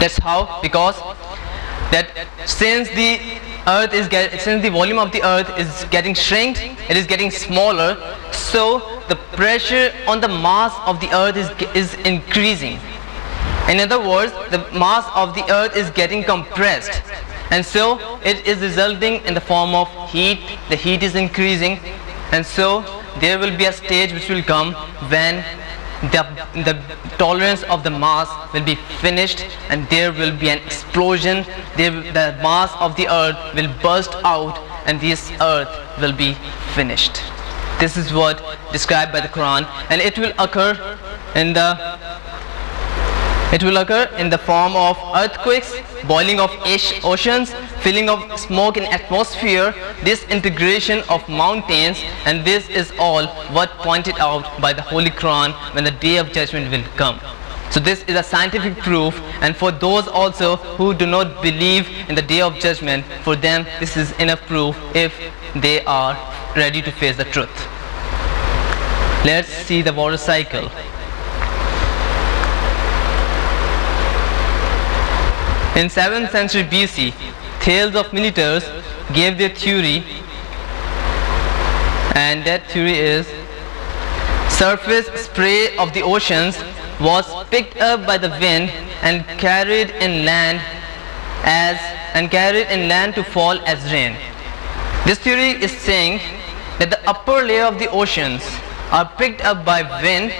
That's how, because that since the volume of the earth is getting shrinked, it is getting smaller, so the pressure on the mass of the earth is increasing. In other words, the mass of the earth is getting compressed, and so it is resulting in the form of heat. The heat is increasing, and so there will be a stage which will come when the tolerance of the mass will be finished, and there will be an explosion. The mass of the earth will burst out, and this earth will be finished. This is what described by the Quran, and it will occur in the form of earthquakes, boiling of oceans, filling of smoke in atmosphere, disintegration of mountains, and this is all what pointed out by the Holy Quran when the day of judgment will come. So this is a scientific proof, and for those also who do not believe in the day of judgment, for them this is enough proof if they are ready to face the truth. Let's see the water cycle. In 7th century BC, Thales of Miletus gave their theory, and that theory is surface spray of the oceans was picked up by the wind and carried inland to fall as rain. This theory is saying that the upper layer of the oceans are picked up by wind,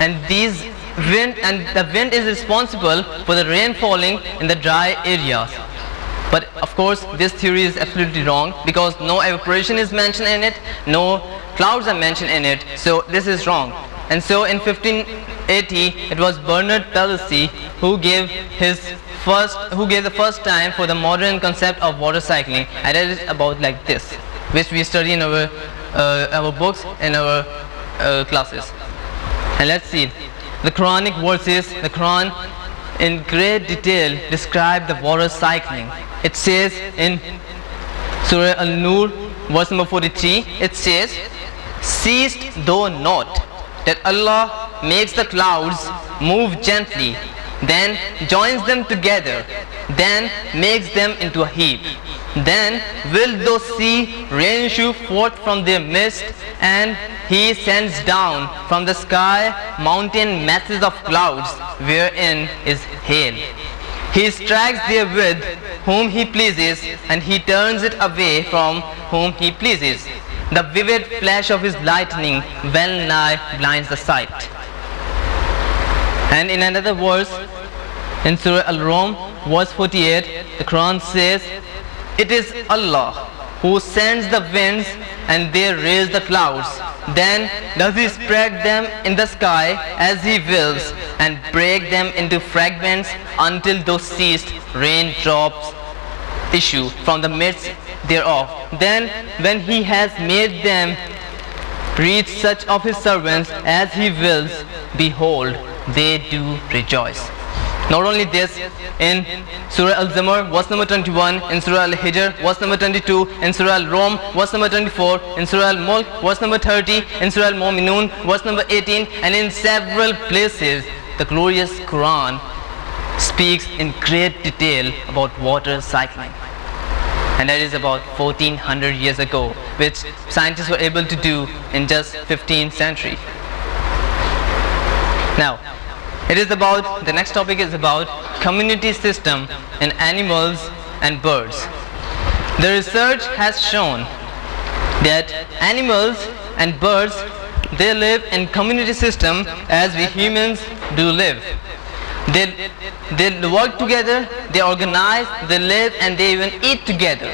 and the wind is responsible for the rain falling in the dry areas. But of course this theory is absolutely wrong, because no evaporation is mentioned in it, no clouds are mentioned in it, so this is wrong. And so in 1580 it was Bernard Palissy who gave the first time for the modern concept of water cycling, and it is about like this, which we study in our books, in our classes. And let's see. The Quranic verses, the Quran in great detail describe the water cycling. It says in Surah Al-Nur, verse number 43, it says, "Seest thou not that Allah makes the clouds move gently, then joins them together, then makes them into a heap? Then wilt thou see rain shoot forth from their midst, and He sends down from the sky mountain masses of clouds, wherein is hail. He strikes therewith whom He pleases, and He turns it away from whom He pleases. The vivid flash of His lightning well nigh blinds the sight." And in another verse, in Surah Al-Rum, verse 48, the Quran says, "It is Allah who sends the winds, and they raise the clouds. Then does He spread them in the sky as He wills, and break them into fragments until those ceased raindrops issue from the midst thereof. Then when He has made them reach such of His servants as He wills, behold, they do rejoice." Not only this, in Surah Al-Zumar, verse number 21, in Surah Al-Hijr, verse number 22, in Surah Al-Rum, verse number 24, in Surah Al-Mulk, verse number 30, in Surah Al-Mu'minun, verse number 18, and in several places, the glorious Quran speaks in great detail about water cycling. And that is about 1400 years ago, which scientists were able to do in just 15th century. Now, the next topic is about community system in animals and birds. The research has shown that animals and birds, they live in community system as we humans do live. They work together, they organize, they live, and they even eat together.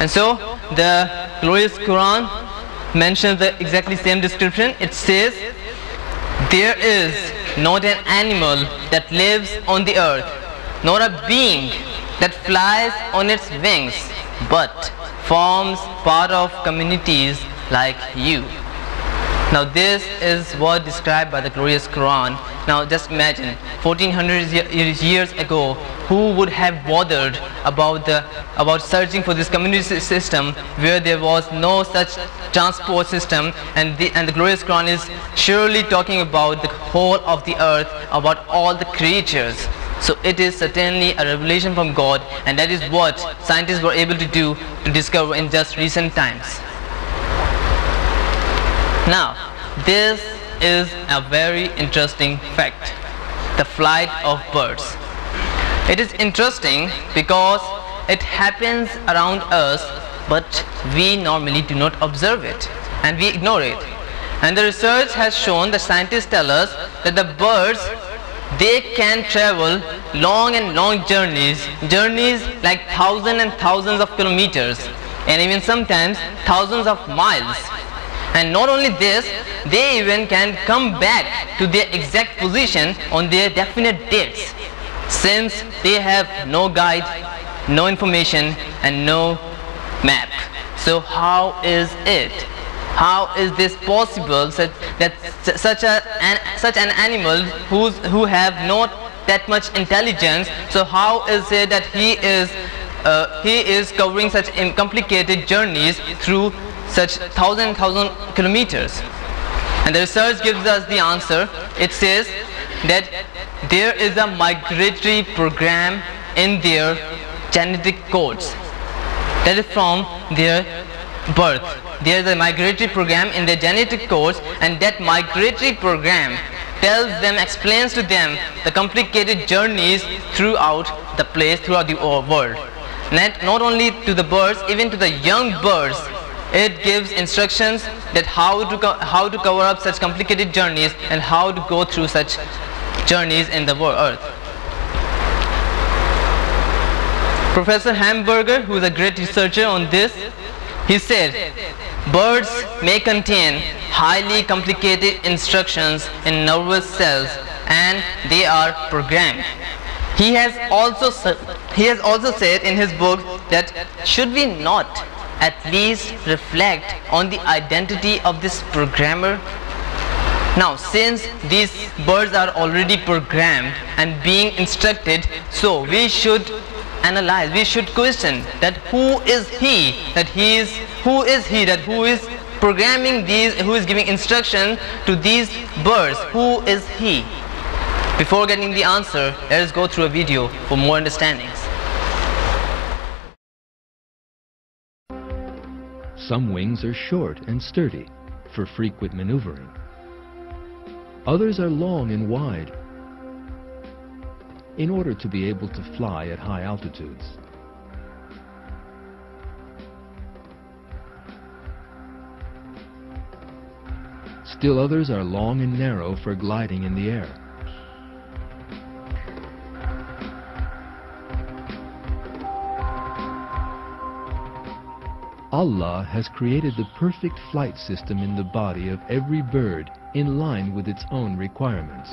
And so the glorious Quran mentions the exactly same description. It says, "There is not an animal that lives on the earth, nor a being that flies on its wings, but forms part of communities like you." Now this is what described by the glorious Quran. Now just imagine, 1400 years ago, who would have bothered about searching for this community system where there was no such transport system, and the glorious Quran is surely talking about the whole of the earth, about all the creatures. So it is certainly a revelation from God, and that is what scientists were able to do to discover in just recent times. Now, this is a very interesting fact: the flight of birds. It is interesting because it happens around us, but we normally do not observe it and we ignore it. And the research has shown, that scientists tell us that the birds, they can travel long and long journeys like thousands and thousands of kilometers, and even sometimes thousands of miles. And not only this, they even can come back to their exact position on their definite dates, since they have no guide, no information and no map. So how is it? How is this possible, that such an animal who have not that much intelligence, so how is it that he is covering such complicated journeys through such thousand kilometers? And the research gives us the answer. It says that there is a migratory program in their genetic codes, that is from their birth. There is a migratory program in their genetic codes, and that migratory program tells them, explains to them the complicated journeys throughout the place, throughout the world. Not only to the birds, even to the young birds, it gives instructions that how to cover up such complicated journeys and how to go through such journeys in the earth. Professor Hamburger, who is a great researcher on this, he said, birds may contain highly complicated instructions in nervous cells, and they are programmed. He has also said in his book that should we not at least reflect on the identity of this programmer? Now, since these birds are already programmed and being instructed, so we should analyze, we should question that who is he that who is programming these, who is giving instruction to these birds, who is he? Before getting the answer, let us go through a video for more understandings. Some wings are short and sturdy for frequent maneuvering. Others are long and wide in order to be able to fly at high altitudes. Still others are long and narrow for gliding in the air. Allah has created the perfect flight system in the body of every bird in line with its own requirements.